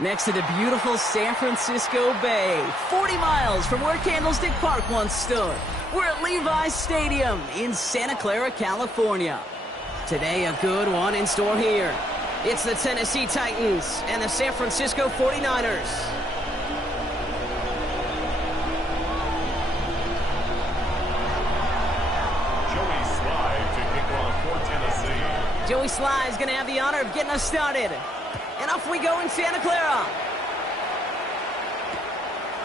Next to the beautiful San Francisco Bay, 40 miles from where Candlestick Park once stood. We're at Levi's Stadium in Santa Clara, California. Today, a good one in store here. It's the Tennessee Titans and the San Francisco 49ers. Joey Sly to kick off for Tennessee. Joey Sly is going to have the honor of getting us started. And off we go in Santa Clara.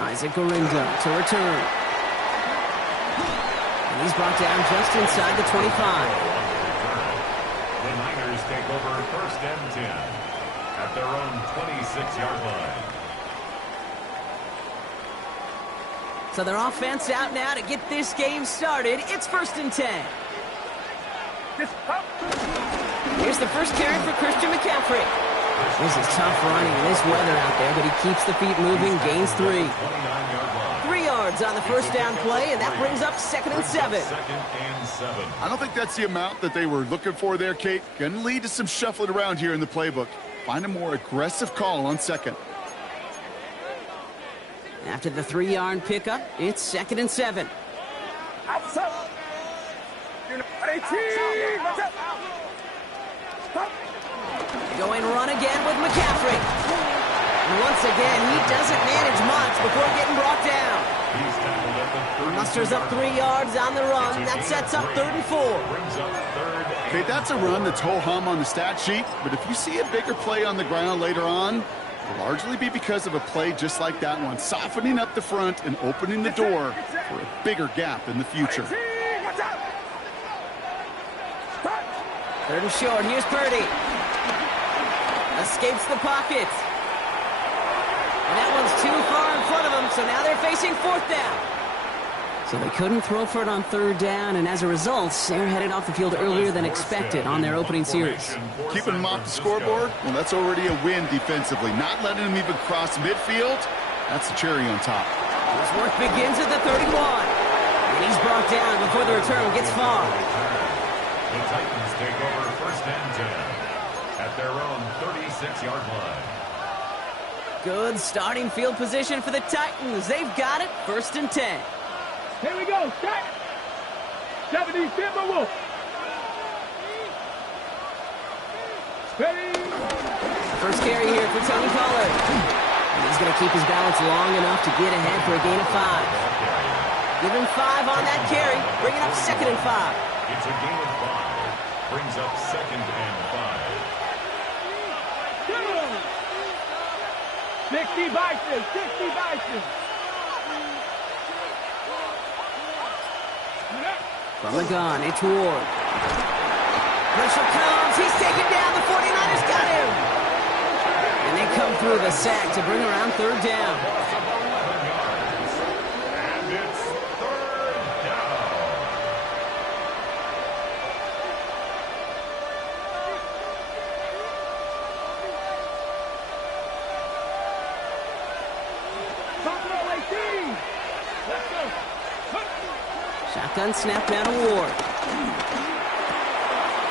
Isaac Gorindo to return. And he's brought down just inside the 25. The Niners take over first and 10 at their own 26-yard line. So their offense out now to get this game started. It's first and 10. Here's the first carry for Christian McCaffrey. This is tough running in this weather out there, but he keeps the feet moving, gains 3. 3 yards on the first down play, and that brings up 2nd and 7. I don't think that's the amount that they were looking for there, Kate. Going to lead to some shuffling around here in the playbook. Find a more aggressive call on 2nd. After the 3-yard pickup, it's 2nd and 7. Going run again with McCaffrey. And once again, he doesn't manage much before getting brought down. He musters up 3 yards on the run. That sets up 3rd and 4. Okay, that's a run that's ho-hum on the stat sheet, but if you see a bigger play on the ground later on, it'll largely be because of a play just like that one, softening up the front and opening the door for a bigger gap in the future. 3rd and short. Here's Purdy. Escapes the pocket. And that one's too far in front of him, so now they're facing 4th down. So they couldn't throw for it on 3rd down, and as a result, they're headed off the field earlier than expected on their opening series. Keeping them off the scoreboard? Well, that's already a win defensively. Not letting them even cross midfield, that's the cherry on top. His work begins at the 31. And he's brought down before the return gets far. The Titans take over first and 10 at their own 36-yard line. Good starting field position for the Titans. They've got it, 1st and 10. Here we go, set. 70 Timberwolf. Ready. First carry here for Tony Pollard. And he's going to keep his balance long enough to get ahead for a gain of 5. Give him 5 on that carry, bringing up 2nd and 5. It's a gain of 5. Brings up 2nd and 5. 60 Bison, 60 Bison. From the gun, it's Ward. Pressure comes, he's taken down, the 49ers got him. And they come through the sack to bring around 3rd down. And it's 3rd down. Shotgun snap down to Ward.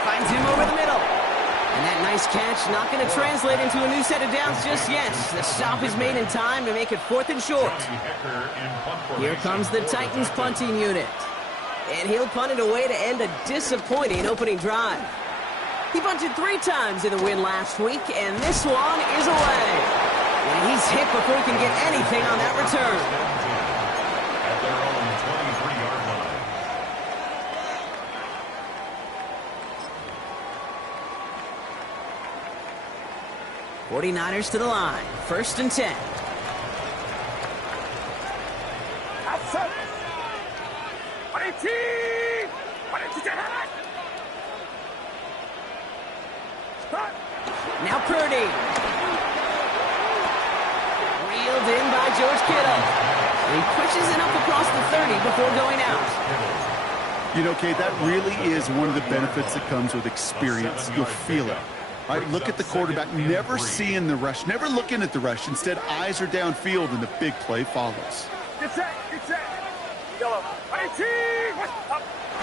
Finds him over the middle. And that nice catch not going to translate into a new set of downs just yet. The stop is made in time to make it 4th and short. Here comes the Titans punting unit. And he'll punt it away to end a disappointing opening drive. He punted 3 times in the win last week, and this one is away. And he's hit before he can get anything on that return. At their own 23-yard line. 49ers to the line. 1st and 10. Now Purdy. Reeled in by George Kittle. He pushes it up across the 30 before going out. You know, Kate, that really is one of the benefits that comes with experience. You'll feel it. All right, look at the quarterback, never seeing the rush, never looking at the rush. Instead, eyes are downfield, and the big play follows. Get set. Yellow. 18.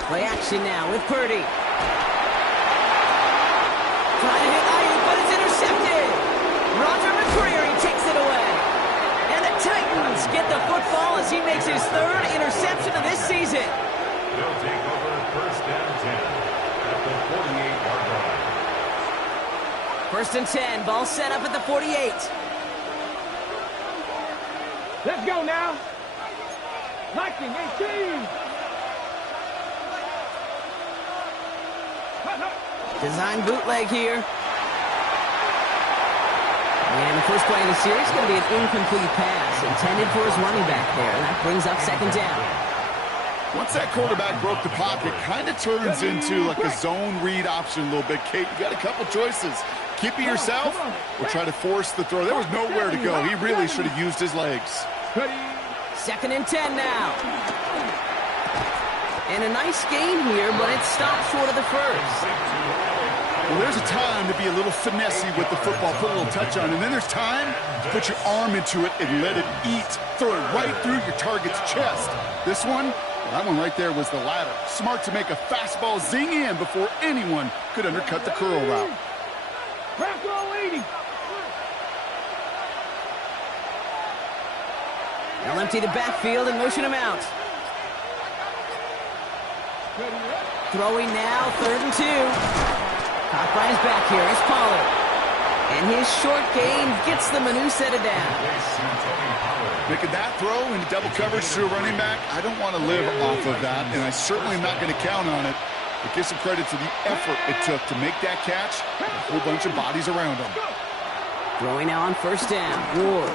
Play action now with Purdy. Trying to hit Ayuk, but it's intercepted. Roger McCreary takes it away. And the Titans get the football as he makes his third interception of this season. They'll take over first and 10 at the 48-yard line. First and 10, ball set up at the 48. Let's go now. Liking 18. Design bootleg here. And the first play in the series is going to be an incomplete pass intended for his running back there. And that brings up second down. Once that quarterback broke the pocket, kind of turns into like a zone read option a little bit. Kate, you got a couple choices. Keep it yourself or try to force the throw. There was nowhere to go. He really should have used his legs. Second and 10 now. And a nice gain here, but it stopped short of the first. Well, there's a time to be a little finessey with the football, put a little touch on, and then there's time to put your arm into it and let it eat. Throw it right through your target's chest. This one, well, that one right there was the latter. Smart to make a fastball zing in before anyone could undercut the curl route. They'll empty the backfield and motion him out. Throwing now, third and 2. Caught by his back here is Pollard. And his short gain gets them a new set of downs. Making that throw into double coverage to a running back, I don't want to live off of that, and I certainly am not going to count on it. But give some credit to the effort it took to make that catch with a whole bunch of bodies around him. Throwing now on first down. Ward.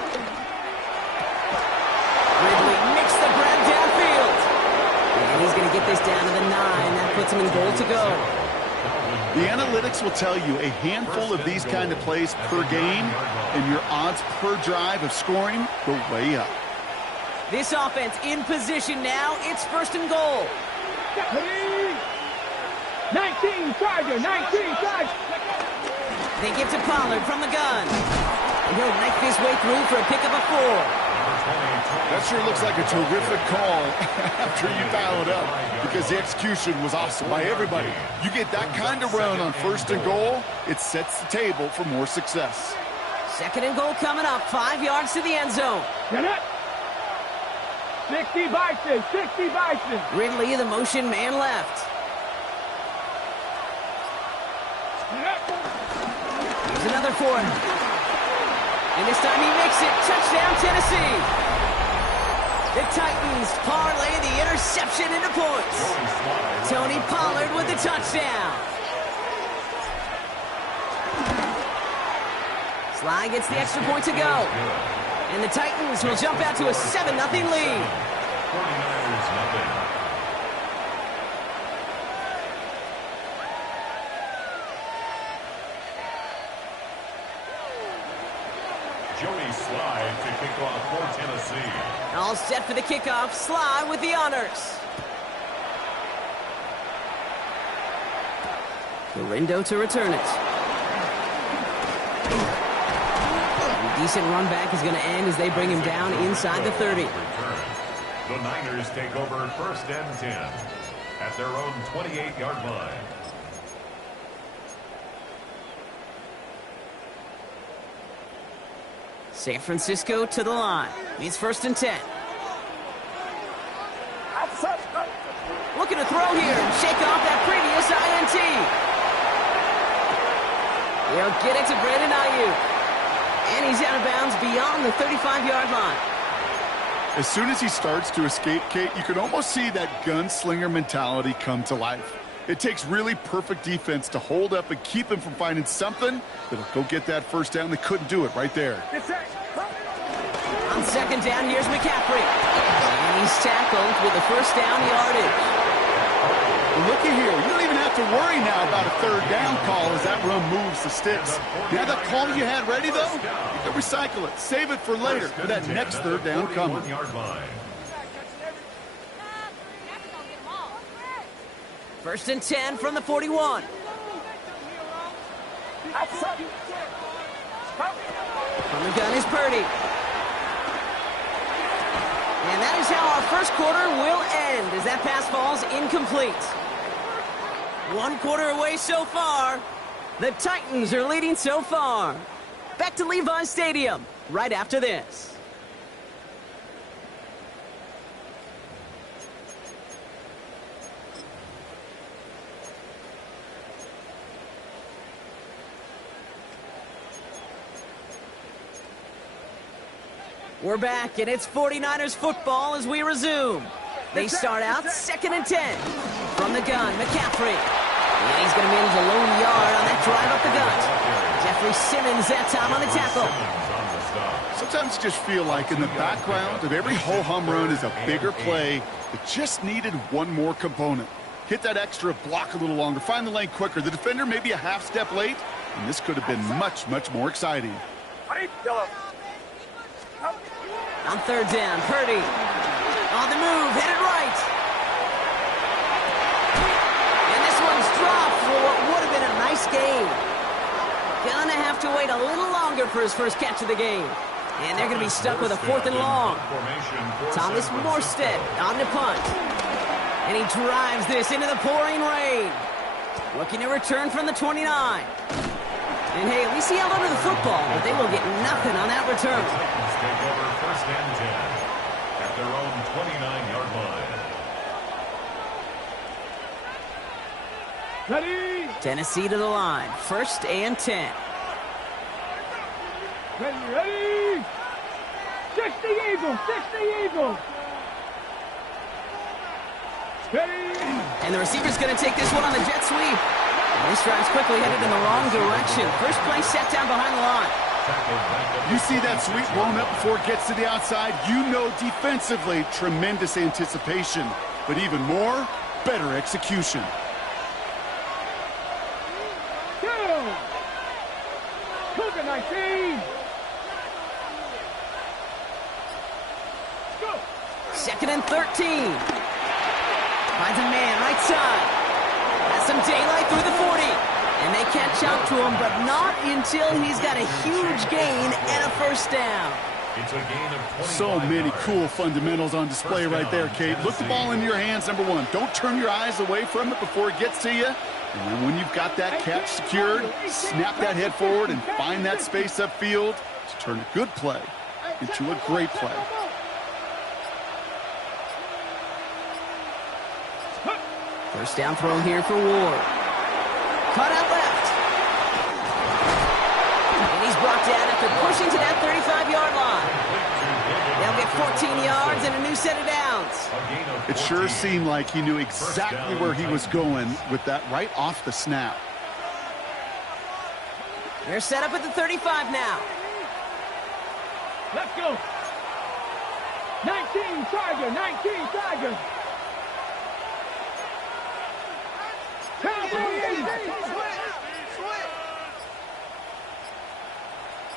Ridley mixed the grab downfield. And he's going to get this down to the 9. That puts him in goal to go. The analytics will tell you a handful of these kind of plays per game, and your odds per drive of scoring go way up. This offense in position now. It's first and goal. 19, Charger, 19, Charger. They give to Pollard from the gun. And he'll knife his way through for a pickup of 4. That sure looks like a terrific call after you fouled up, because the execution was awesome by everybody. You get that kind of run on first and goal, it sets the table for more success. Second and goal coming up, 5 yards to the end zone. 60 Bison, 60 Bison. Ridley, the motion man left. Here's another for him. And this time he makes it. Touchdown, Tennessee. The Titans parlay the interception into points. Tony Pollard with the touchdown. Sly gets the extra point to go. And the Titans will jump out to a 7-0 lead. 49ers nothing. Joey Sly to kick off for Tennessee. All set for the kickoff. Sly with the honors. Gorindo to return it. A decent run back is going to end as they bring him down inside the 30. The Niners take over first and 10 at their own 28-yard line. San Francisco to the line. It's first and 10. Looking to throw here and shake off that previous INT. They'll get it to Brandon Ayuk. And he's out of bounds beyond the 35-yard line. As soon as he starts to escape, Kate, you can almost see that gunslinger mentality come to life. It takes really perfect defense to hold up and keep him from finding something that'll go get that first down. They couldn't do it right there. On second down, here's McCaffrey. And he's tackled with a first down yardage. Looky here. You don't even have to worry now about a third down call as that run moves the sticks. Now that call you had ready, though, you can recycle it. Save it for later for that next third down coming. First and 10 from the 41. From the gun is Purdy. And that is how our first quarter will end as that pass falls incomplete. 1 quarter away so far. The Titans are leading so far. Back to Levi's Stadium right after this. We're back, and it's 49ers football as we resume. They start out 2nd and 10. From the gun, McCaffrey. And he's going to manage a lone yard on that drive up the gut. Jeffrey Simmons that time on the tackle. Sometimes you just feel like in the background of every ho-hum run is a bigger play that just needed one more component. Hit that extra block a little longer, find the lane quicker. The defender maybe a half step late, and this could have been much, much more exciting. On 3rd down, Purdy. On the move, headed right. And this one's dropped for what would have been a nice game. Gonna have to wait a little longer for his first catch of the game. And they're going to be stuck with a 4th and long. Thomas Morstead on the punt. And he drives this into the pouring rain. Looking to return from the 29. And hey, at least he held onto the football, but they will get nothing on that return. Take over 1st and 10 at their own 29-yard line. Ready? Tennessee to the line. 1st and 10. Ready? 60 Eagles, 60 Eagles. Ready? And the receiver's going to take this one on the jet sweep. And this drive's quickly headed in the wrong direction. First play set down behind the line. You see that sweep blown up before it gets to the outside, you know defensively, tremendous anticipation. But even more, better execution. Cougar 19. Go. 2nd and 13. Finds a man right side. Has some daylight through the 40. And they catch up to him, but not until he's got a huge gain and a 1st down. It's a gain of 25 So many yards. cool fundamentals on display right there, Kate. Look the ball into your hands, number one. Don't turn your eyes away from it before it gets to you. And then when you've got that catch secured, snap that head forward and find that space upfield to turn a good play into a great play. First down throw here for Ward. Cut out left. And he's brought down after pushing to that 35-yard line. They'll get 14 yards and a new set of downs. It sure seemed like he knew exactly where he was going with that right off the snap. They're set up at the 35 now. Let's go. 19 Tiger, 19 Tiger.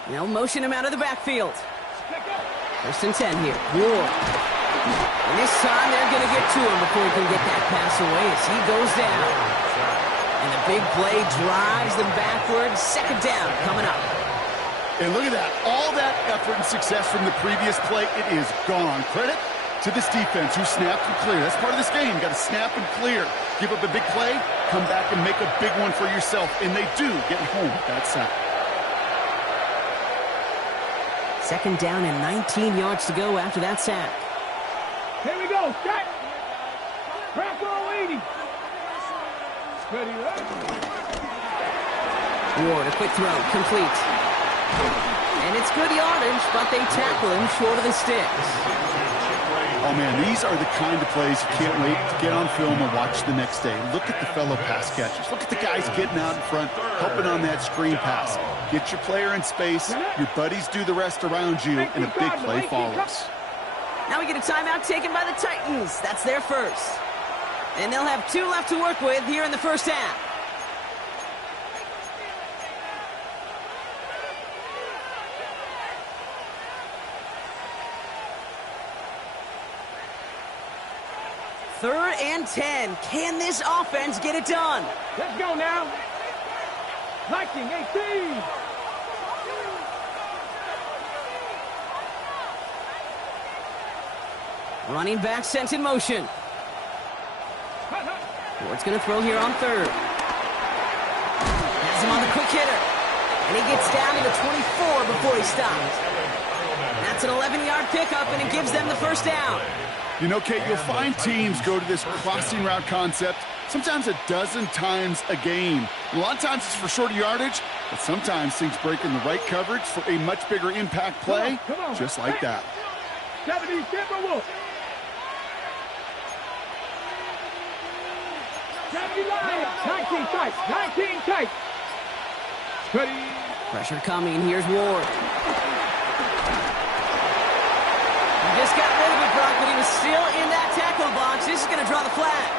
They'll motion him out of the backfield. 1st and 10 here. Ward. And this time they're going to get to him before he can get that pass away as he goes down. And the big play drives them backwards. 2nd down coming up. And look at that. All that effort and success from the previous play, it is gone. Credit to this defense who snapped and cleared. That's part of this game. You got to snap and clear. Give up a big play, come back and make a big one for yourself. And they do get home with that sack. 2nd down and 19 yards to go after that sack. Here we go. Set. Crack all 80. Ready, right? Ward, a quick throw, complete. And it's good yardage, but they tackle him short of the sticks. Oh, man, these are the kind of plays you can't wait to get on film and watch the next day. Look at the fellow pass catchers. Look at the guys getting out in front, helping on that screen pass. Get your player in space, your buddies do the rest around you, and a big play follows. Now we get a timeout taken by the Titans. That's their first. And they'll have 2 left to work with here in the first half. Third and 10. Can this offense get it done? Let's go now. 19, 18. Running back sent in motion. Ward's going to throw here on third. Has him on the quick hitter. And he gets down to the 24 before he stops. That's an 11-yard pickup, and it gives them the first down. You know, Kate, you'll find teams go to this crossing route concept sometimes a dozen times a game. And a lot of times it's for shorter yardage, but sometimes things break in the right coverage for a much bigger impact play, just like that. 70, Timberwolves. 70 Lions. 19 tight. 19 tight. Ready. Pressure coming. Here's Ward. He just got rid of it, Brock, but he was still in that tackle box. This is going to draw the flag.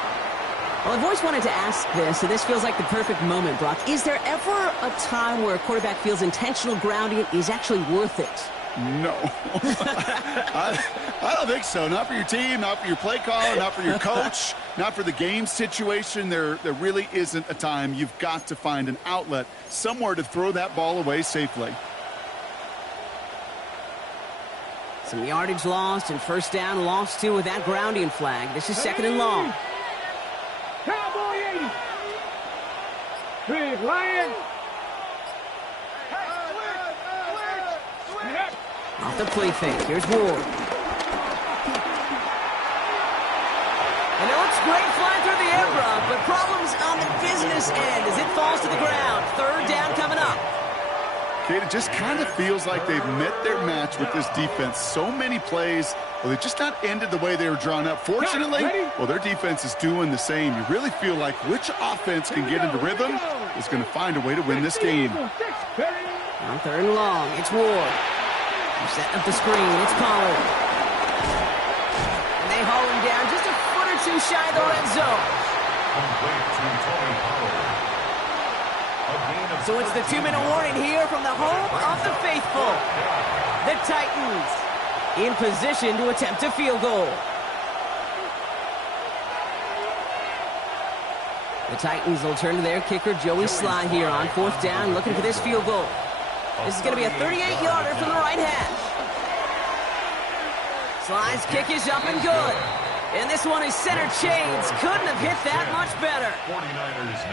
Well, I've always wanted to ask this, and this feels like the perfect moment, Brock. Is there ever a time where a quarterback feels intentional grounding is actually worth it? No. I don't think so. Not for your team, not for your play caller, not for your coach, not for the game situation. There really isn't a time. You've got to find an outlet, somewhere to throw that ball away safely. Some yardage lost and first down lost too with that grounding flag. This is second and long. Cowboy 80. Big Lion. Off the play fake. Here's Ward. And it looks great flying through the air, Brock, but problems on the business end as it falls to the ground. Third down coming up. Kate, it just kind of feels like they've met their match with this defense. So many plays, well, they just not ended the way they were drawn up. Fortunately, well, their defense is doing the same. You really feel like which offense can get into rhythm is going to find a way to win this game. On third and long, it's Ward. They're setting up the screen. It's Pollard. And they haul him down just a foot or two shy of the red zone. So it's the 2-minute warning here from the home of the faithful. The Titans in position to attempt a field goal. The Titans will turn to their kicker, Joey Sly, here on fourth down, looking for this field goal. This is going to be a 38-yarder from the right hash. Sly's kick is up and good. And this one is center chains. Couldn't have hit that much better.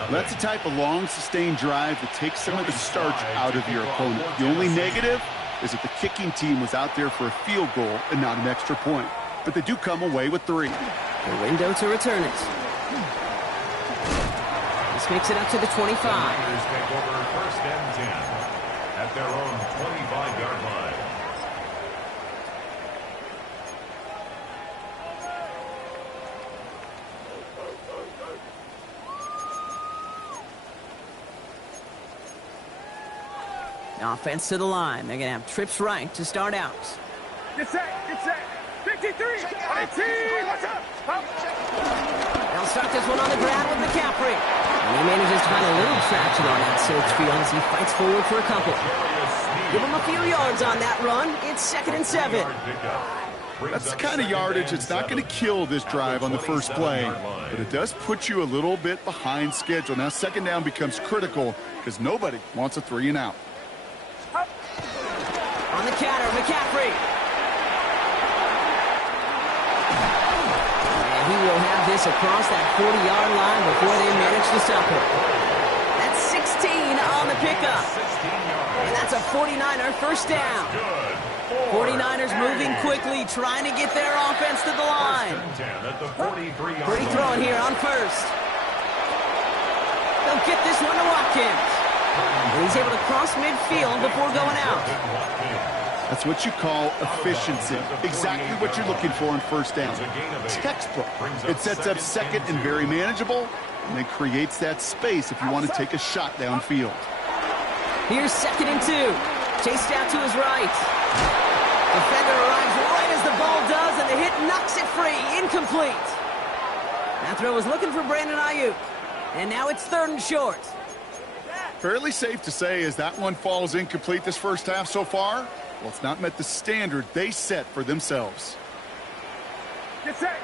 That's the type of long, sustained drive that takes some of the starch out of your opponent. The only negative is that the kicking team was out there for a field goal and not an extra point. But they do come away with 3. The window to return it. This makes it up to the 25. Take over first and 10 at their own 25-yard line. Offense to the line. They're going to have trips right to start out. Get set. 53. 18. What's up? They'll start this one on the ground with McCaffrey. And he manages to find a little traction on that search field as he fights forward for a couple. Give him a few yards on that run. It's second and 7. That's the kind of yardage that's not going to kill this drive on the first play, but it does put you a little bit behind schedule. Now second down becomes critical because nobody wants a 3 and out. On the counter, McCaffrey. And he will have this across that 40-yard line before they manage to stop it. That's 16 on the pickup. And that's a 49er first down. 49ers moving quickly, trying to get their offense to the line. Pretty throwing here on first. They'll get this one to Watkins. And he's able to cross midfield before going out. That's what you call efficiency. Exactly what you're looking for in first down. Textbook. It sets up second and very manageable, and it creates that space if you want to take a shot downfield. Here's second and 2. Chased out to his right. Defender arrives right as the ball does, and the hit knocks it free. Incomplete. That throw was looking for Brandon Ayuk. And now it's third and short. Fairly safe to say as that one falls incomplete this first half so far, well, it's not met the standard they set for themselves. Get set.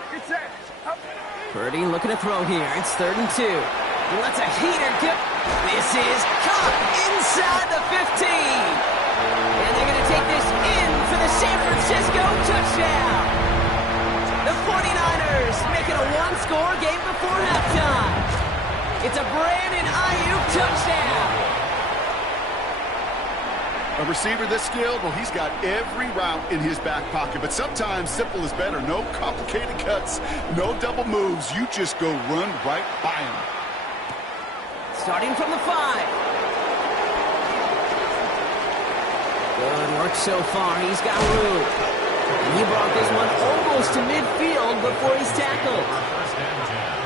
Purdy looking to throw here. It's third and 2. He lets a heater get This is caught inside the 15. And they're going to take this in for the San Francisco touchdown. The 49ers make it a one-score game before halftime. It's a Brandon Ayuk touchdown. A receiver this skilled, well, he's got every route in his back pocket. But sometimes simple is better. No complicated cuts, no double moves. You just go run right by him. Starting from the 5. Good work so far. He's got room. And he brought this one almost to midfield before he's tackled.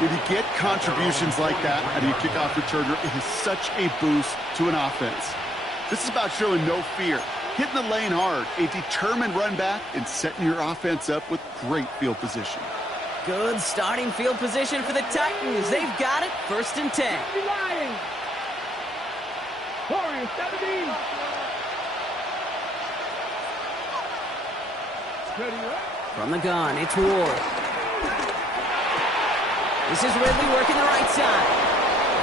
When you get contributions like that out of your kickoff returner, it is such a boost to an offense. This is about showing no fear, hitting the lane hard, a determined run back, and setting your offense up with great field position. Good starting field position for the Titans. They've got it. 1st and 10. From the gun, it's Ward. This is Ridley working the right side.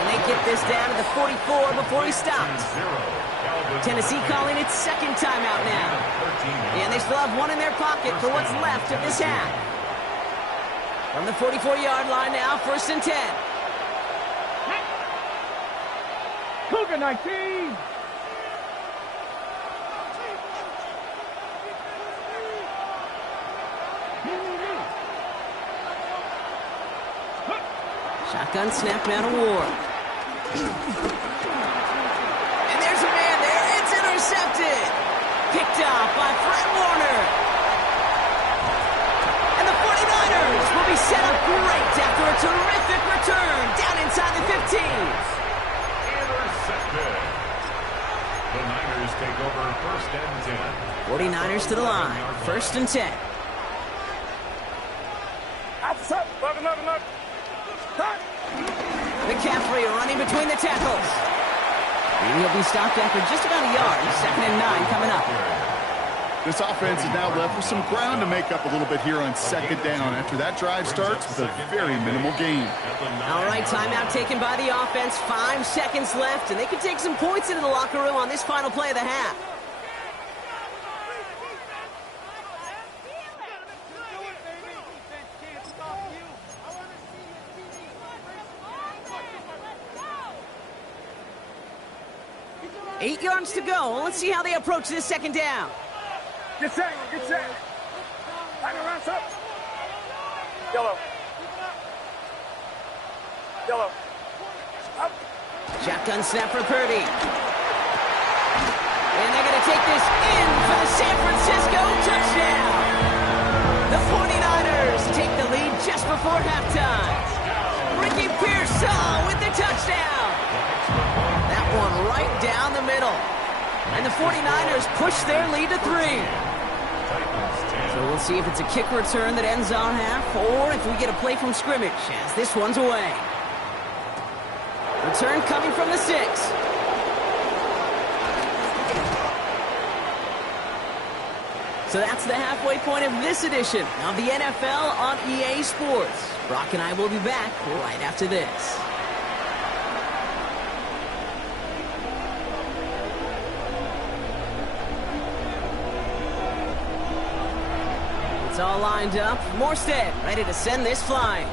And they get this down to the 44 before he stopped. Tennessee calling its 2nd timeout now. And they still have one in their pocket for what's left of this half. From the 44-yard line now, 1st and 10. Cougar 19. Shotgun snap now to Ward. And there's a man there. It's intercepted. Picked off by Fred Warner. And the 49ers will be set up great after a terrific return down inside the 15. Intercepted. The Niners take over 1st and 10. 49ers to the line. 1st and 10. Outside. Look. McCaffrey running between the tackles. And he'll be stopped after just about a yard. 2nd and 9 coming up. This offense is now left with some ground to make up a little bit here on 2nd down after that drive starts with a very minimal gain. All right, timeout taken by the offense. 5 seconds left, and they can take some points into the locker room on this final play of the half. Eight yards to go. Let's see how they approach this 2nd down. Get set. Line around up. Yellow. Up. Shotgun snap for Purdy. And they're going to take this in for the San Francisco touchdown. The 49ers take the lead just before halftime. Ricky Pearsall with the touchdown. That one right down the middle. And the 49ers push their lead to 3. So we'll see if it's a kick return that ends on half or if we get a play from scrimmage as this one's away. Return coming from the 6. So that's the halfway point of this edition of the NFL on EA Sports. Brock and I will be back right after this. It's all lined up. Morstead ready to send this flying.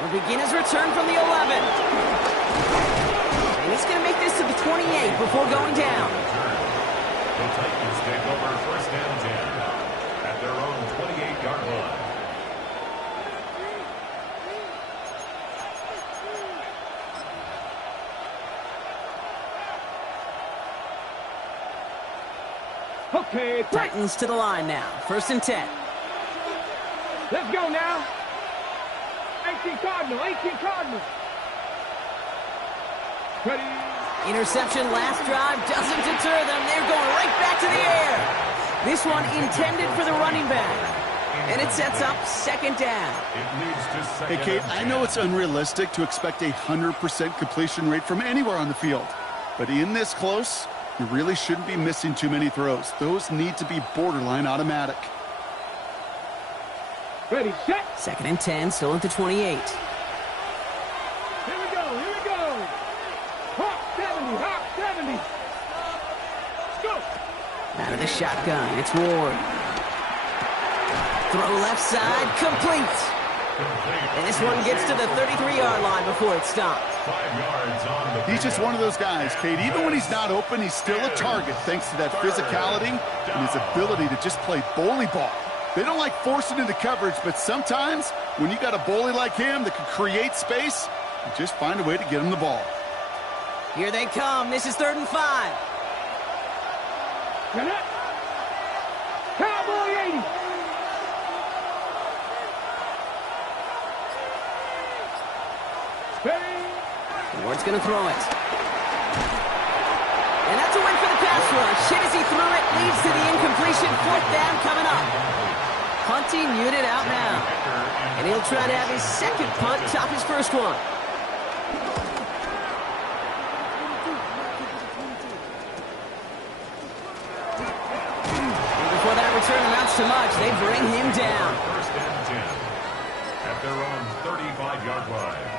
Will begin his return from the 11. And he's going to make this to the 28 before going down. The Titans take over 1st and 10 at their own 28-yard line. Okay, Titans to the line now. 1st and 10. Let's go now. 18 Cardinal. Ready. Interception last drive doesn't deter them. They're going right back to the air. This one intended for the running back. And it sets up 2nd down. It leads to 2nd Hey, Kate, and I 10. know it's unrealistic to expect a 100% completion rate from anywhere on the field. But in this close, you really shouldn't be missing too many throws. Those need to be borderline automatic. Ready, set. 2nd and 10, still at the 28. Out of the shotgun, it's Ward. Throw left side, complete. And this one gets to the 33-yard line before it stopped. 5 yards on the He's just one of those guys, Kate. Even when he's not open, he's still a target thanks to that physicality and his ability to just play bully ball. They don't like forcing into coverage, but sometimes when you got a bully like him that can create space, you just find a way to get him the ball. Here they come. This is 3rd and 5. Cowboy 80. Ward's going to throw it. And that's a win for the pass rush. Hit as he threw it, leads to the incompletion. 4th down coming up. Punting unit out now. And he'll try to have his second punt top his first one. And before that return amounts to much, they bring him down. 1st and 10 at their own 35-yard line.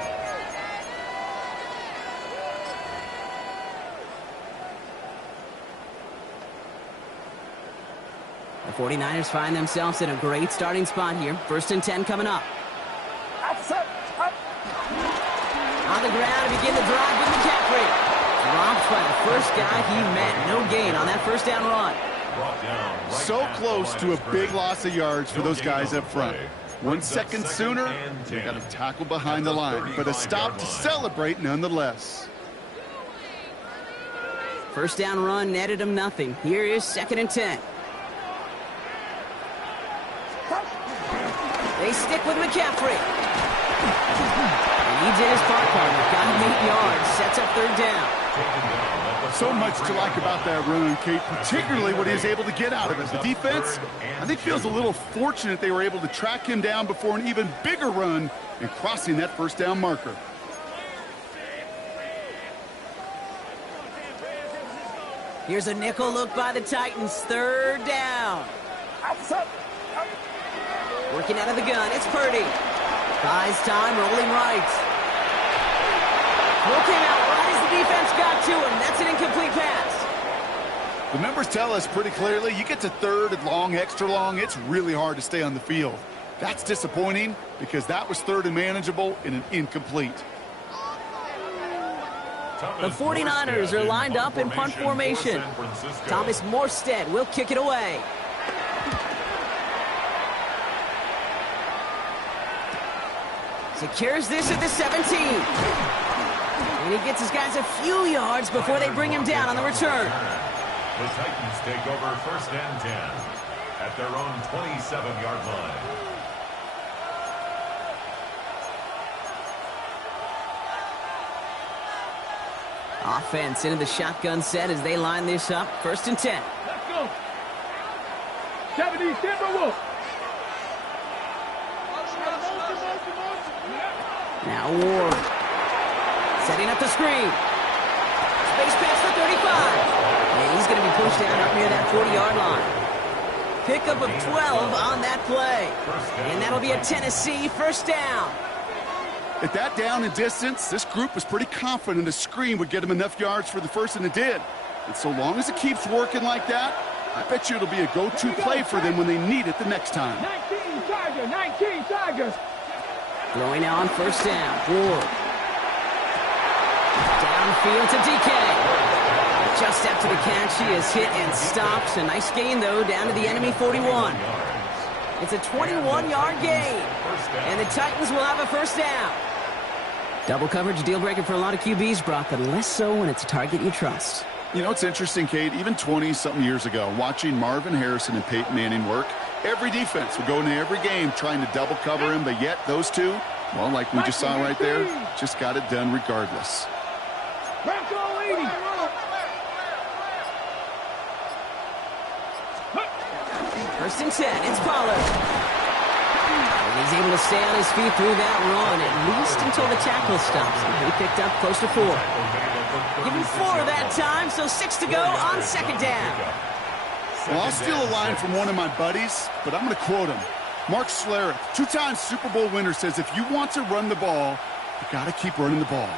The 49ers find themselves in a great starting spot here. 1st and 10 coming up. On the ground to begin the drive with McCaffrey. Dropped by the first guy he met. No gain on that 1st down run. So close to a big loss of yards for those guys up front. 1 second sooner, they got a tackle behind the line, but a stop to celebrate nonetheless. 1st down run netted him nothing. Here is 2nd and 10. They stick with McCaffrey. And he did his part, partner. Got him 8 yards. Sets up 3rd down. So much to like about that run, Kate, particularly what he was able to get out of it. The defense, I think, feels a little fortunate they were able to track him down before an even bigger run and crossing that 1st down marker. Here's a nickel look by the Titans. 3rd down. Working out of the gun, it's Purdy. Buys time, rolling right. Throw came out right as the defense got to him. That's an incomplete pass. The numbers tell us pretty clearly, you get to 3rd and long, extra long, it's really hard to stay on the field. That's disappointing because that was 3rd and manageable in an incomplete. The 49ers are lined up in punt formation. Thomas Morstead will kick it away. Secures this at the 17. And he gets his guys a few yards before they bring him down on the return. The Titans take over 1st and 10 at their own 27-yard line. Offense into the shotgun set as they line this up. 1st and 10. Let's go. 70 Timberwolves. Now Ward. Setting up the screen. Space pass for 35. And he's going to be pushed down up near that 40-yard line. Pickup of 12 on that play. And that'll be a Tennessee 1st down. At that down and distance, this group was pretty confident a screen would get them enough yards for the 1st, and it did. And so long as it keeps working like that, I bet you it'll be a go-to play for them when they need it the next time. 19 Tigers. Throwing now on 1st down. Ward. Downfield to DK. Just after the catch, he is hit and stops. A nice gain, though, down to the enemy 41. It's a 21-yard gain. And the Titans will have a 1st down. Double coverage, deal breaker for a lot of QBs, Brock, but less so when it's a target you trust. You know, it's interesting, Kate, even 20-something years ago, watching Marvin Harrison and Peyton Manning work, every defense would go into every game trying to double cover him, but yet those two, well, like we just saw right there, just got it done regardless. 1st and 10, it's Pollard. And he's able to stay on his feet through that run, at least until the tackle stops him. He picked up close to 4. Give him 4 that time, so 6 to go on 2nd down. Well, I'll steal a line from one of my buddies, but I'm going to quote him. Mark Schlereth, 2-time Super Bowl winner, says if you want to run the ball, you got to keep running the ball.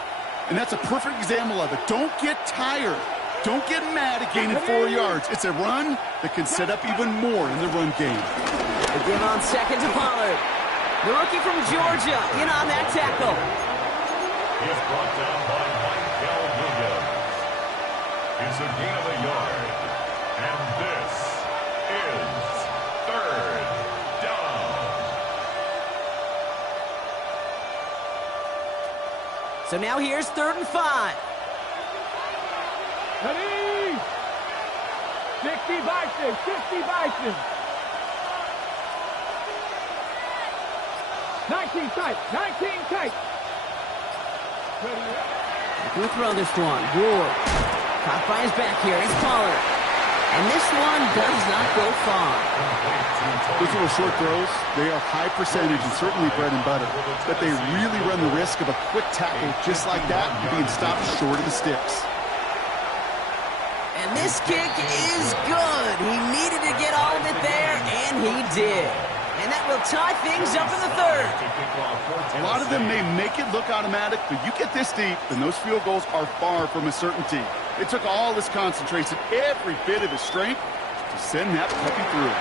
And that's a perfect example of it. Don't get tired. Don't get mad at gaining 4 yards. It's a run that can set up even more in the run game. The give on second to Pollard. The rookie from Georgia in on that tackle. He's brought down by Michael Williams. It's a gain of a yard. And this is third down. So now here's 3rd and 5. Ready? 60 Bison, 60 Bison. 19 tight, 19 tight. We'll throw this one. Ward. Caught by his back here. It's Pollard. And this one does not go far. Those little short throws, they are high percentage and certainly bread and butter. But they really run the risk of a quick tackle just like that being stopped short of the sticks. And this kick is good. He needed to get all of it there, and he did. And that will tie things up in the 3rd. A lot of them may make it look automatic, but you get this deep, and those field goals are far from a certainty. It took all his concentration, every bit of his strength, to send that puppy through.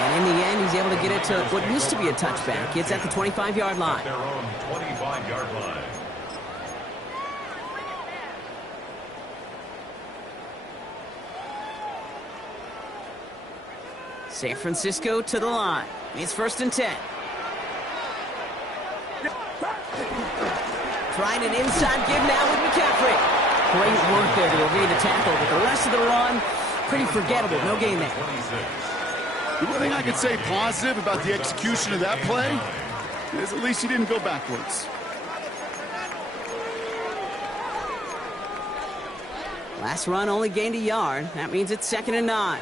And in the end, he's able to get it to what used to be a touchback. It's at the 25-yard line. Their own 25-yard line. San Francisco to the line. It's 1st and 10. Trying an inside give now with McCaffrey. Great work there to evade the tackle, but the rest of the run, pretty forgettable. No gain there. The one thing I could say positive about the execution of that play is at least he didn't go backwards. Last run only gained a yard. That means it's 2nd and 9.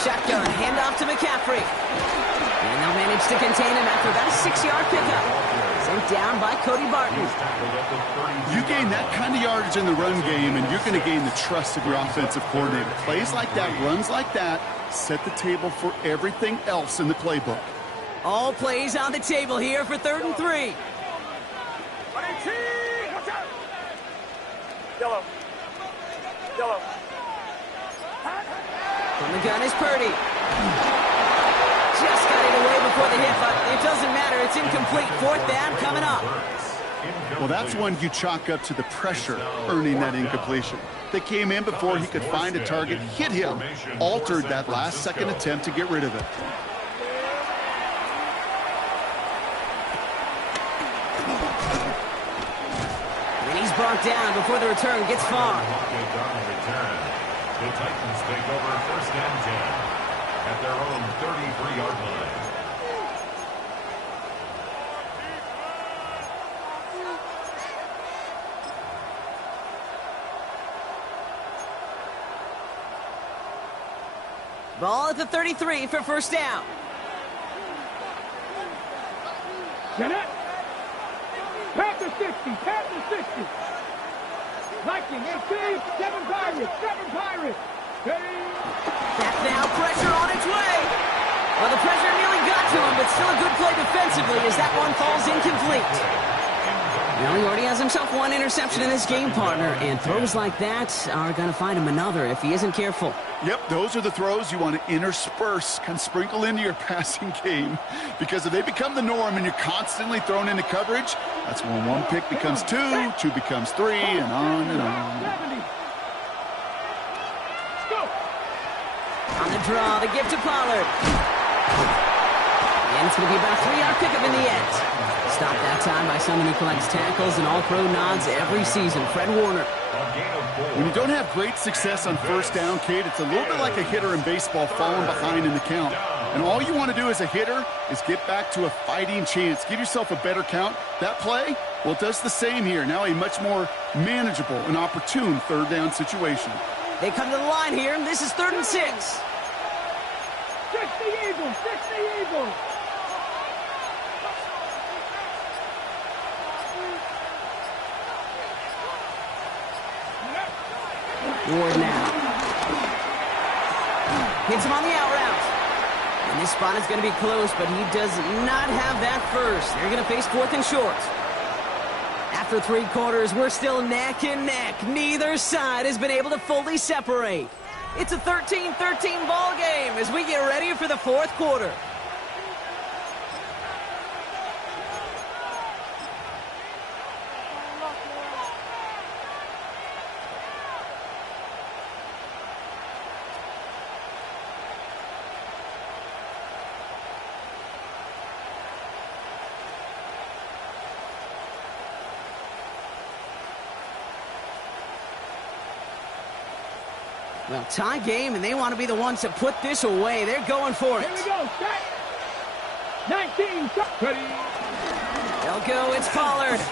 Shotgun, handoff to McCaffrey. And they'll manage to contain him after about a 6-yard pickup. Sent down by Cody Barton. You gain that kind of yardage in the run game, and you're going to gain the trust of your offensive coordinator. Plays like that, runs like that, set the table for everything else in the playbook. All plays on the table here for 3rd and 3. Yellow. Yellow. From the gun is Purdy. Just got it away before the hit, but it doesn't matter. It's incomplete. 4th down coming up. Well, that's one you chalk up to the pressure earning that incompletion. They came in before he could find a target, hit him, altered that last-second attempt to get rid of it. And he's brought down before the return gets far. The Titans take over 1st and 10 at their own 33-yard line. Ball at the 33 for 1st down. Get it. Panther 60, Panther 60. Viking, 18, 7 Pirates, 7 Pirates. Ready? Back now, pressure on its way. Well, the pressure nearly got to him, but still a good play defensively as that one falls incomplete. Well, he already has himself 1 interception in this game, partner, and throws like that are going to find him another if he isn't careful. Yep, those are the throws you want to intersperse, kind of sprinkle into your passing game, because if they become the norm and you're constantly thrown into coverage, that's when 1 pick becomes 2, 2 becomes 3, and on and on. 70. Go. On the draw, the give to Pollard. And it's going to be about a 3-yard pickup in the end. Stopped that time by someone who collects tackles and all-pro nods every season, Fred Warner. When you don't have great success on 1st down, Kate, it's a little bit like a hitter in baseball falling behind in the count. And all you want to do as a hitter is get back to a fighting chance. Give yourself a better count. That play, well, it does the same here. Now a much more manageable and opportune 3rd down situation. They come to the line here, and this is 3rd and 6. 60 Eagles, 60 Eagles. Ward now. Hits him on the out route. And And this spot is going to be close, but he does not have that first. They're going to face 4th and short. After 3 quarters, we're still neck and neck. Neither side has been able to fully separate. It's a 13-13 ball game as we get ready for the 4th quarter. Well, tie game, and they want to be the ones to put this away. They're going for it. Here we go. Set. 19. Ready. They'll go. It's Pollard.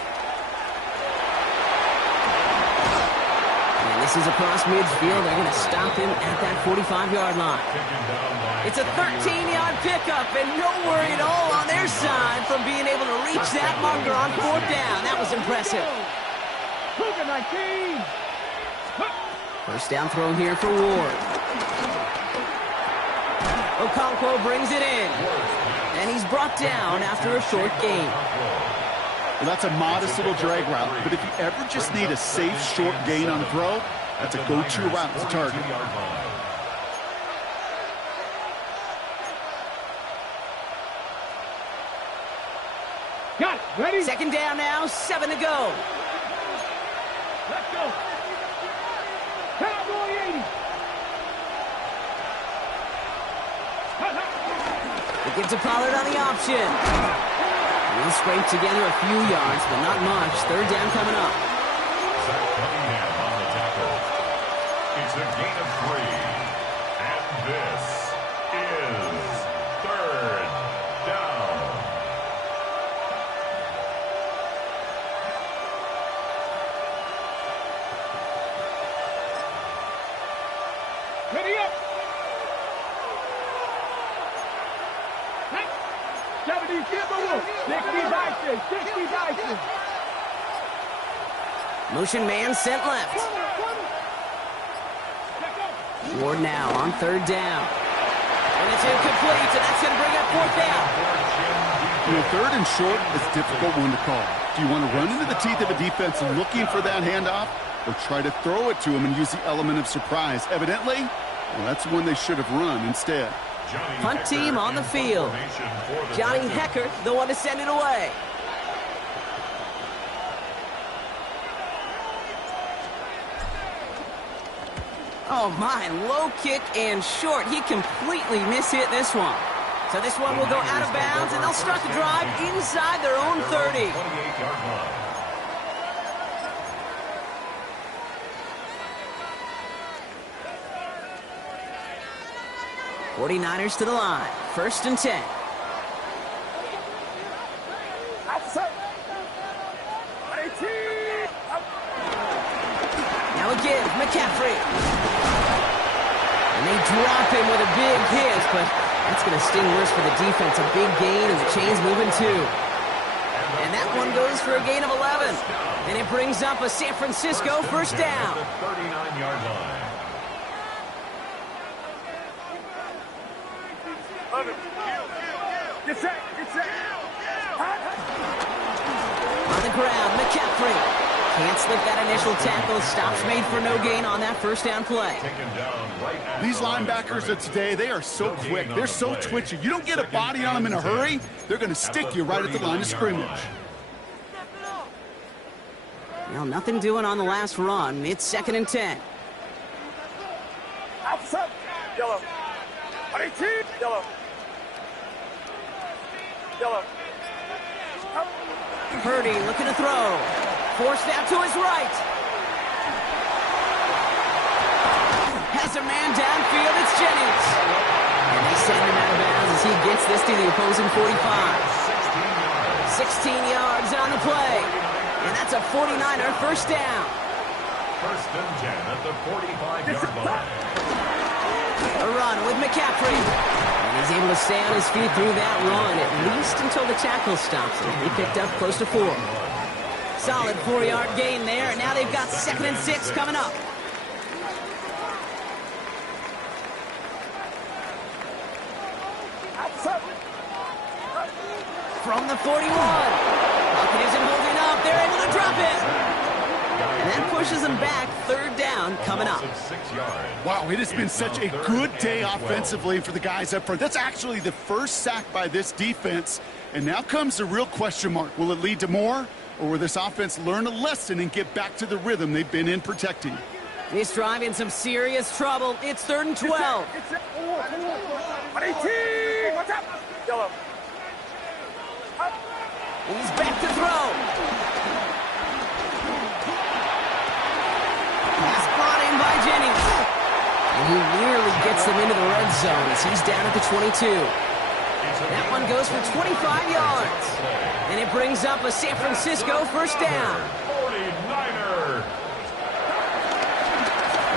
And this is across midfield. They're going to stop him at that 45-yard line. It's a 13-yard pickup, and no worry at all on their side from being able to reach that marker on 4th down. That was impressive. 19. First down throw here for Ward. Okonkwo brings it in. And he's brought down after a short gain. Well, that's a modest little drag route, but if you ever just need a safe short gain on a throw, that's a go-to route to target. Got it. Ready? 2nd down now, 7 to go. Let's go. Cowboy 80. It gives to Pollard on the option. He'll scrape together a few yards, but not much. 3rd down coming up. Zach Cunningham on the tackle. It's a gain of 3. And this is 3rd down. Ready up. 70, 60 Bison, 60 Bison. Motion man sent left. Ward now on 3rd down. And it's incomplete, and that's going to bring up 4th down. You know, 3rd and short is a difficult one to call. Do you want to run into the teeth of a defense looking for that handoff, or try to throw it to him and use the element of surprise? Evidently, well, that's one they should have run instead. Punt team on the field. Johnny Hecker, the one to send it away. Oh my, low kick and short. He completely mishit this one. So this one will go out of bounds, and they'll start the drive inside their own 30. 28-yard line. 49ers to the line. 1st and 10. Now again, McCaffrey. And they drop him with a big hit, but that's going to sting worse for the defense. A big gain, and the chain's moving too. And that one goes for a gain of 11. And it brings up a San Francisco 1st down. 39-yard line. Get set. On the ground, McCaffrey. Can't slip that initial tackle. Stops made for no gain on that 1st down play. These linebackers of today, they are so quick. They're so twitchy. You don't get a body on them in a hurry, they're going to stick you right at the line of scrimmage. Well, nothing doing on the last run. It's 2nd and 10. Outside. Yellow. 18. Yellow. Purdy looking to throw. Forced out to his right. Has a man downfield. It's Jennings. And they send him out of bounds as he gets this to the opposing 45. 16 yards on the play. And that's a 49er 1st down. 1st and 10 at the 45-yard line. A run with McCaffrey. And he's able to stay on his feet through that run, at least until the tackle stops him. He picked up close to 4. Solid 4-yard gain there, and now they've got 2nd and 6 coming up. from the 41. Pocket isn't holding up. They're able to drop it. And that pushes them back. Third down coming up. Wow, it has been such a good day offensively for the guys up front. That's actually the first sack by this defense. And now comes the real question mark. Will it lead to more? Or will this offense learn a lesson and get back to the rhythm they've been in protecting? This drive in some serious trouble. It's 3rd and 12. On 18. What's up? Yellow. He's back to throw. Pass brought in by Jennings. And he nearly gets them into the red zone as he's down at the 22. That one goes for 25 yards. And it brings up a San Francisco first down. 49er.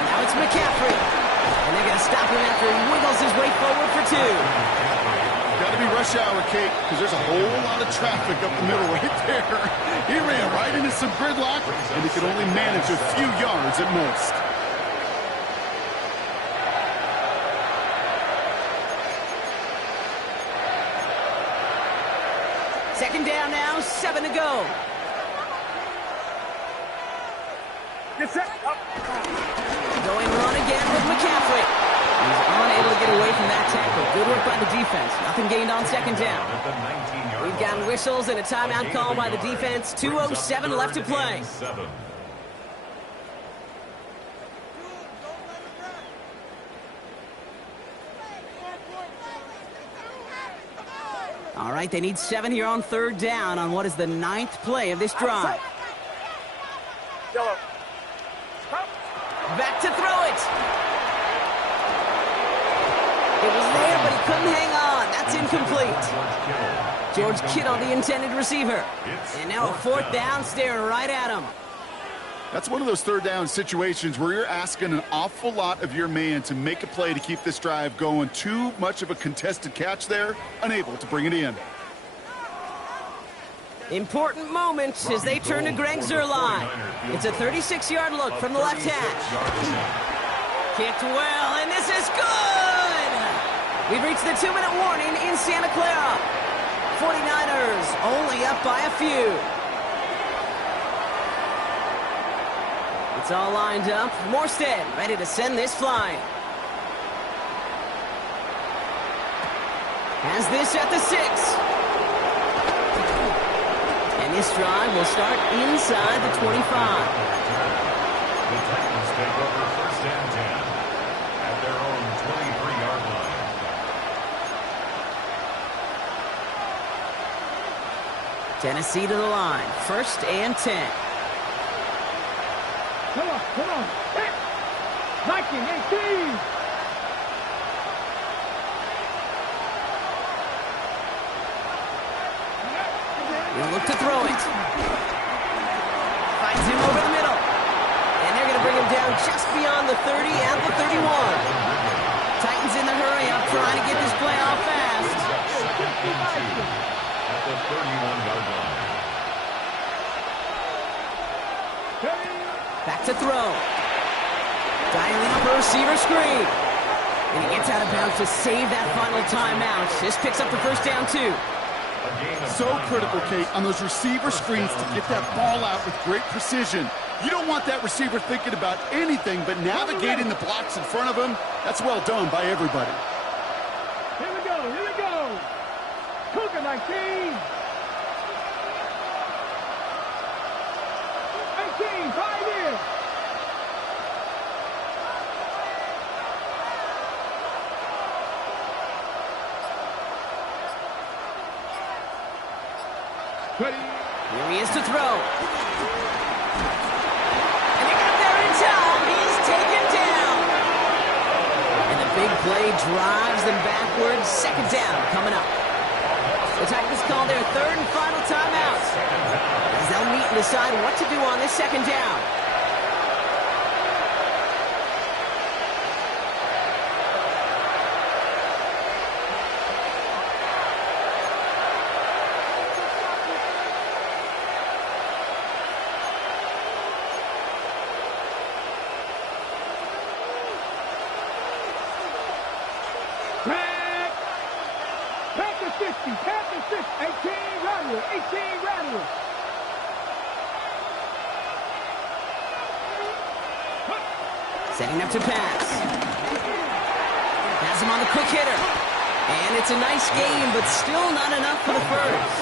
Now it's McCaffrey. And they're going to stop him after he wiggles his way forward for 2. Got to be rush hour, Kate, because there's a whole lot of traffic up the middle right there. He ran right into some gridlock, and he could only manage a few yards at most. Second down now, 7 to go. Get set. Up. Going run again with McCaffrey. He's unable to get away from that tackle. Good work by the defense. Nothing gained on second down. We've got whistles and a timeout call by the defense. 2:07 left to play. All right, they need 7 here on 3rd down on what is the 9th play of this drive. Yellow. Back to throw it. It was there, but he couldn't hang on. That's incomplete. George Kittle, the intended receiver. And now a 4th down, staring right at him. That's one of those 3rd down situations where you're asking an awful lot of your man to make a play to keep this drive going. Too much of a contested catch there, unable to bring it in. Important moment as they turn to Greg Zuerlein. It's a 36-yard look from the left hash. Kicked well, and this is good! We've reached the 2-minute warning in Santa Clara. 49ers only up by a few. It's all lined up. Morstead ready to send this flying. Has this at the 6. And this drive will start inside the 25. The Titans take over 1st and 10 at their own 23-yard line. Tennessee to the line. 1st and 10. Come on. Hit. 19, 18. He'll look to throw it. Finds him over the middle. And they're going to bring him down just beyond the 30 at the 31. Titans in the hurry up, trying to get this play off fast. At the 31-yard line. Back to throw. Dialing up a receiver screen. And he gets out of bounds to save that final timeout. This picks up the first down, too. So critical, Kate, on those receiver screens to get that ball out with great precision. You don't want that receiver thinking about anything but navigating the blocks in front of him. That's well done by everybody. Here we go. Cougar 19. 18, 5 years. Ready. Here he is to throw. And he got there in time. He's taken down. And the big play drives them backwards. 2nd down coming up. The Titans call their 3rd and final timeout, as they'll meet and decide what to do on this 2nd down. Pack the 50, 18, 18, rattle. Setting up to pass. Has him on the quick hitter. And it's a nice game, but still not enough for the first.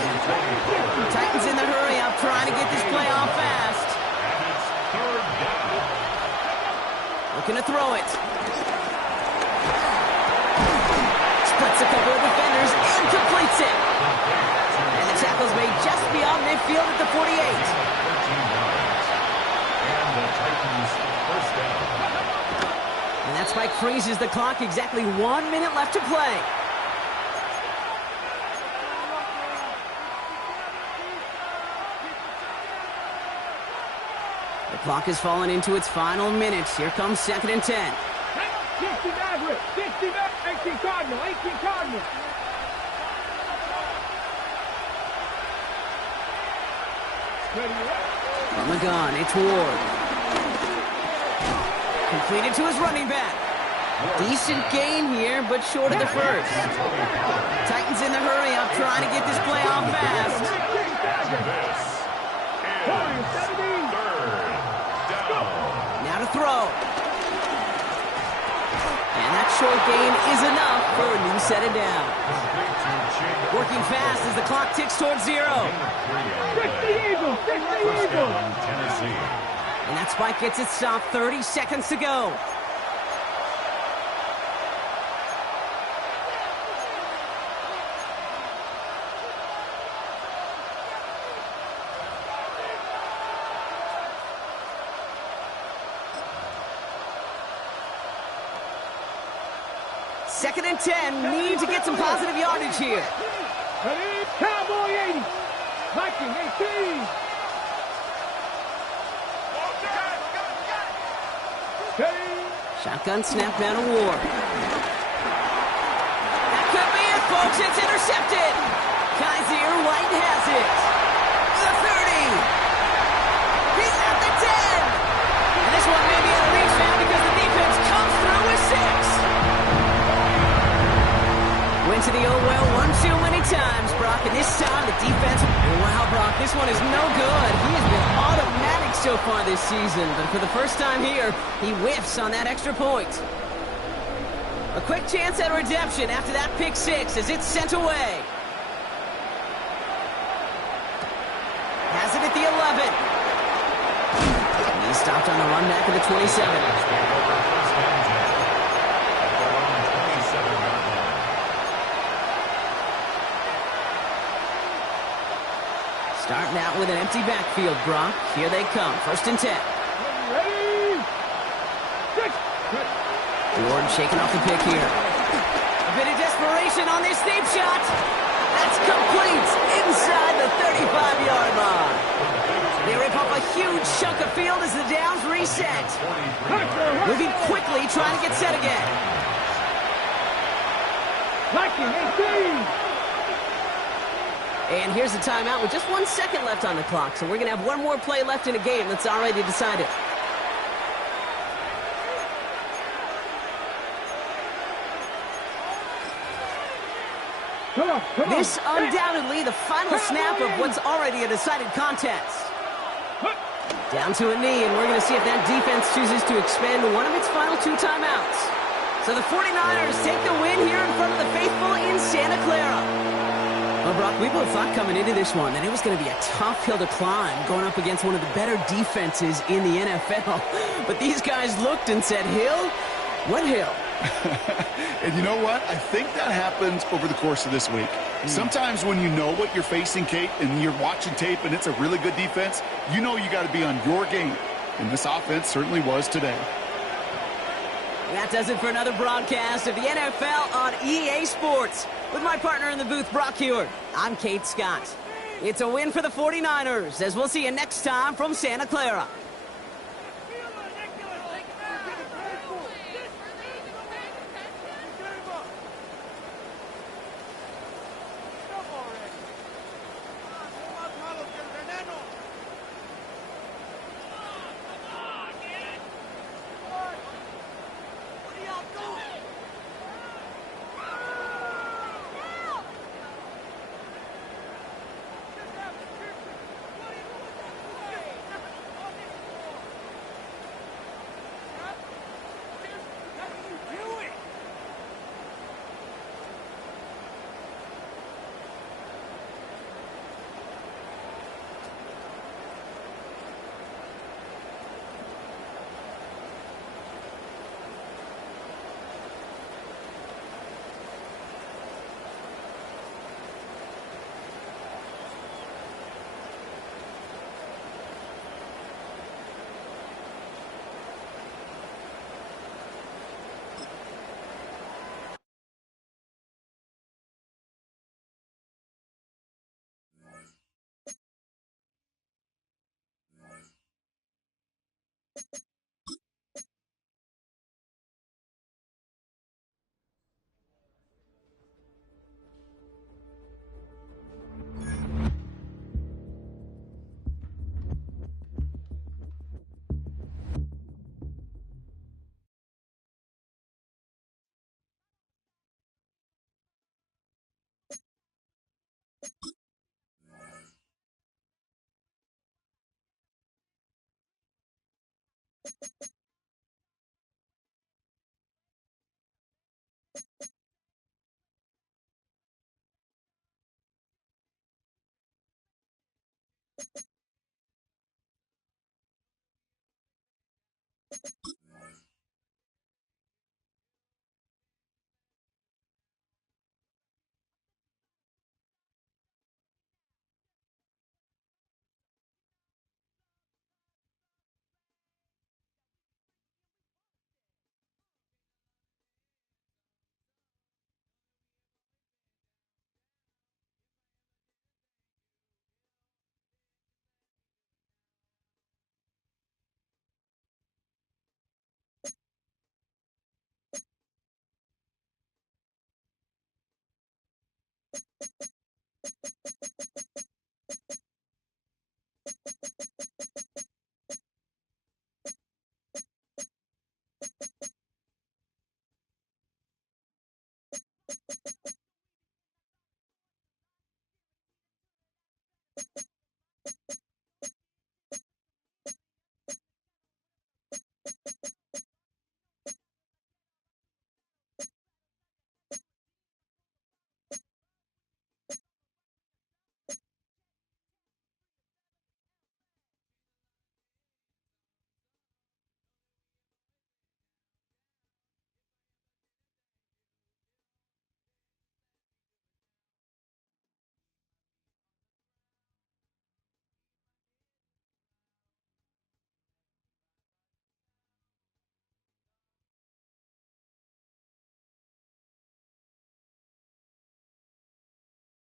Titans in the hurry-up, trying to get this play off fast. Looking to throw it. Splits a couple of defenders and completes it. And the tackle's made just beyond midfield at the 48. And the Titans first down. And that spike freezes the clock. Exactly 1 minute left to play. The clock has fallen into its final minutes. Here comes 2nd and 10. 60 Maverick, 60 Maverick, 18 Cardinal, 18 Cardinal. From the gun, it's Ward. Completed to his running back. Decent gain here, but short of the first. Titans in the hurry-up, trying to get this play off fast. Now to throw. And that short gain is enough for a new set of downs. Working fast as the clock ticks towards 0. 60 Eagles, 60 Eagles. And that spike gets it stopped. 30 seconds to go. Second and 10. Need to get some positive yardage here. Ready? Cowboy 80. Viking 18. Shotgun snap down to Ward. That could be it, folks. It's intercepted. Kaiser White has it. The 30. He's at the 10. And this one may be out of reach now because the defense comes through with 6. Went to the old well one too many times, Brock, and this time the defense... Wow, Brock, this one is no good. He has been automatic so far this season, but for the first time here, he whiffs on that extra point. A quick chance at redemption after that pick 6 as it's sent away. Has it at the 11. And he's stopped on the run back of the 27. Starting out with an empty backfield, Brock. Here they come. 1st and 10. Ready? Ward shaking off the pick here. A bit of desperation on this deep shot. That's complete inside the 35-yard line. They rip off a huge chunk of field as the downs reset. Moving quickly, trying to get set again. Viking 18. And here's the timeout with just 1 second left on the clock. So we're going to have one more play left in a game that's already decided. Come on. This undoubtedly the final snap of what's already a decided contest. Down to a knee, and we're going to see if that defense chooses to expend one of its final 2 timeouts. So the 49ers take the win here in front of the faithful in Santa Clara. Well, Brock, we both thought coming into this one that it was going to be a tough hill to climb going up against one of the better defenses in the NFL. But these guys looked and said, Hill? What hill? And you know what? I think that happens over the course of this week. Sometimes when you know what you're facing, Kate, and you're watching tape and it's a really good defense, you know you got to be on your game. And this offense certainly was today. That does it for another broadcast of the NFL on EA Sports. With my partner in the booth, Brock Heward, I'm Kate Scott. It's a win for the 49ers, as we'll see you next time from Santa Clara.